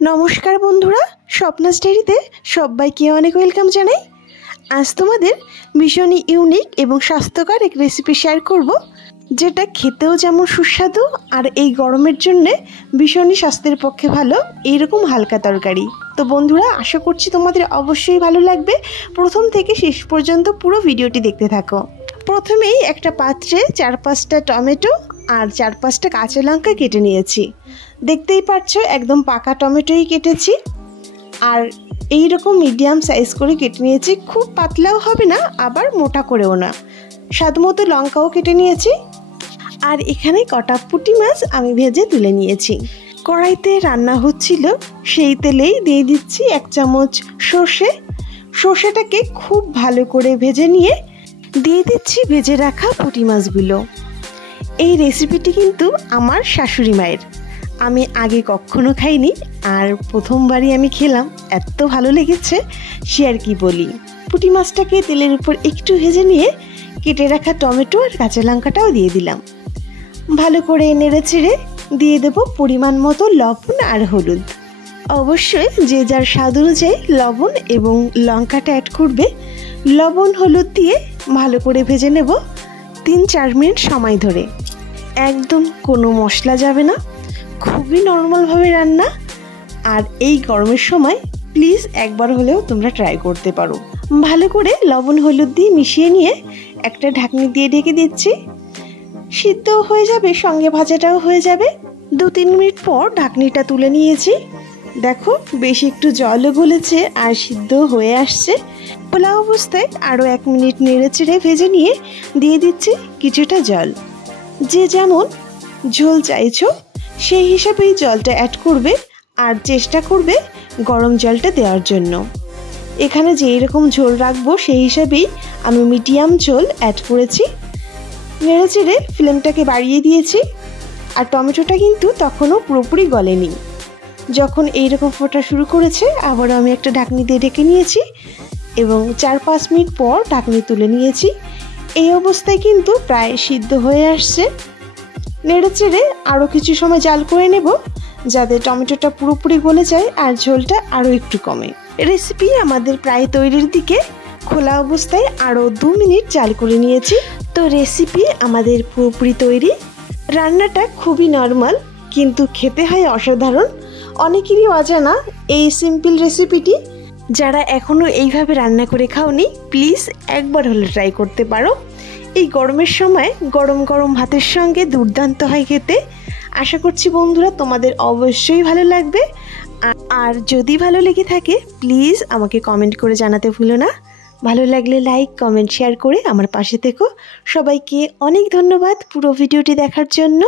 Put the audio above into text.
নমস্কার বন্ধুরা, স্বপ্নাস ডায়েরিতে সবাইকে অনেক ওয়েলকাম জানাই। আজ তোমাদের ভীষণই ইউনিক এবং স্বাস্থ্যকর এক রেসিপি শেয়ার করব, যেটা খেতেও যেমন সুস্বাদু আর এই গরমের জন্যে ভীষণই স্বাস্থ্যের পক্ষে ভালো এইরকম হালকা তরকারি। তো বন্ধুরা, আশা করছি তোমাদের অবশ্যই ভালো লাগবে। প্রথম থেকে শেষ পর্যন্ত পুরো ভিডিওটি দেখতে থাকো। প্রথমেই একটা পাত্রে 4-5টা টমেটো আর 4-5টা কাঁচা লঙ্কা কেটে নিয়েছি। দেখতেই পাচ্ছ একদম পাকা টমেটোই কেটেছি, আর এই রকম মিডিয়াম সাইজ করে কেটে নিয়েছি। খুব পাতলাও হবে না, আবার মোটা করেও না। স্বাদমতো লঙ্কাও কেটে নিয়েছি। আর এখানে কটা পুঁটি মাছ আমি ভেজে তুলে নিয়েছি। কড়াইতে রান্না হচ্ছিল, সেই তেলেই দিয়ে দিচ্ছি 1 চামচ সর্ষে। সর্ষেটাকে খুব ভালো করে ভেজে নিয়ে দিয়ে দিচ্ছি ভেজে রাখা পুঁটি মাছগুলো। এই রেসিপিটি কিন্তু আমার শাশুড়ি মায়ের, আমি আগে কখনো খাইনি, আর প্রথমবারই আমি খেলাম, এত ভালো লেগেছে সে আর কি বলি। পুঁটি মাছটাকে তেলের উপর একটু ভেজে নিয়ে কেটে রাখা টমেটো আর কাঁচা লঙ্কাটাও দিয়ে দিলাম। ভালো করে নেড়ে চেড়ে দিয়ে দেবো পরিমাণ মতো লবণ আর হলুদ। অবশ্যই যে যার স্বাদ অনুযায়ী লবণ এবং লঙ্কাটা অ্যাড করবে। লবণ হলুদ দিয়ে ভালো করে ভেজে নেব 3-4 মিনিট সময় ধরে। একদম কোনো মশলা যাবে না, খুবই নর্মালভাবে রান্না। আর এই গরমের সময় প্লিজ একবার হলেও তোমরা ট্রাই করতে পারো। ভালো করে লবণ হলুদ দিয়ে মিশিয়ে নিয়ে একটা ঢাকনি দিয়ে ঢেকে দিচ্ছি। সিদ্ধও হয়ে যাবে, সঙ্গে ভাজাটাও হয়ে যাবে। 2-3 মিনিট পর ঢাকনিটা তুলে নিয়েছি। দেখো বেশ একটু জলও গলেছে আর সিদ্ধ হয়ে আসছে। খোলা অবস্থায় আরও 1 মিনিট নেড়ে চেড়ে ভেজে নিয়ে দিয়ে দিচ্ছি কিছুটা জল। যে যেমন ঝোল চাইছো সেই হিসাবেই জলটা অ্যাড করবে, আর চেষ্টা করবে গরম জলটা দেওয়ার জন্য। এখানে যেই রকম ঝোল রাখবো সেই হিসাবেই আমি মিডিয়াম ঝোল অ্যাড করেছি। নেড়ে চেড়ে ফ্লেমটাকে বাড়িয়ে দিয়েছি। আর টমেটোটা কিন্তু তখনও পুরোপুরি গলেনি। যখন এইরকম ফোটা শুরু করেছে, আবারও আমি একটা ঢাকনি দিয়ে ঢেকে নিয়েছি এবং 4-5 মিনিট পর ঢাকনি তুলে নিয়েছি। এই অবস্থায় কিন্তু প্রায় সিদ্ধ হয়ে আসছে। নেড়ে চেড়ে আরও কিছু সময় জাল করে নেব, যাতে টমেটোটা পুরোপুরি গলে যায় আর ঝোলটা আরও একটু কমে। রেসিপি আমাদের প্রায় তৈরির দিকে। খোলা অবস্থায় আরও 2 মিনিট জাল করে নিয়েছি। তো রেসিপি আমাদের পুরোপুরি তৈরি। রান্নাটা খুবই নর্মাল, কিন্তু খেতে হয় অসাধারণ। অনেকেরই অজানা এই সিম্পল রেসিপিটি। যারা এখনও এইভাবে রান্না করে খাওনি, প্লিজ একবার হলে ট্রাই করতে পারো। এই গরমের সময় গরম গরম ভাতের সঙ্গে দুর্দান্ত হয় খেতে। আশা করছি বন্ধুরা তোমাদের অবশ্যই ভালো লাগবে। আর যদি ভালো লেগে থাকে প্লিজ আমাকে কমেন্ট করে জানাতে ভুলো না। ভালো লাগলে লাইক, কমেন্ট, শেয়ার করে আমার পাশে থেকো। সবাইকে অনেক ধন্যবাদ পুরো ভিডিওটি দেখার জন্য।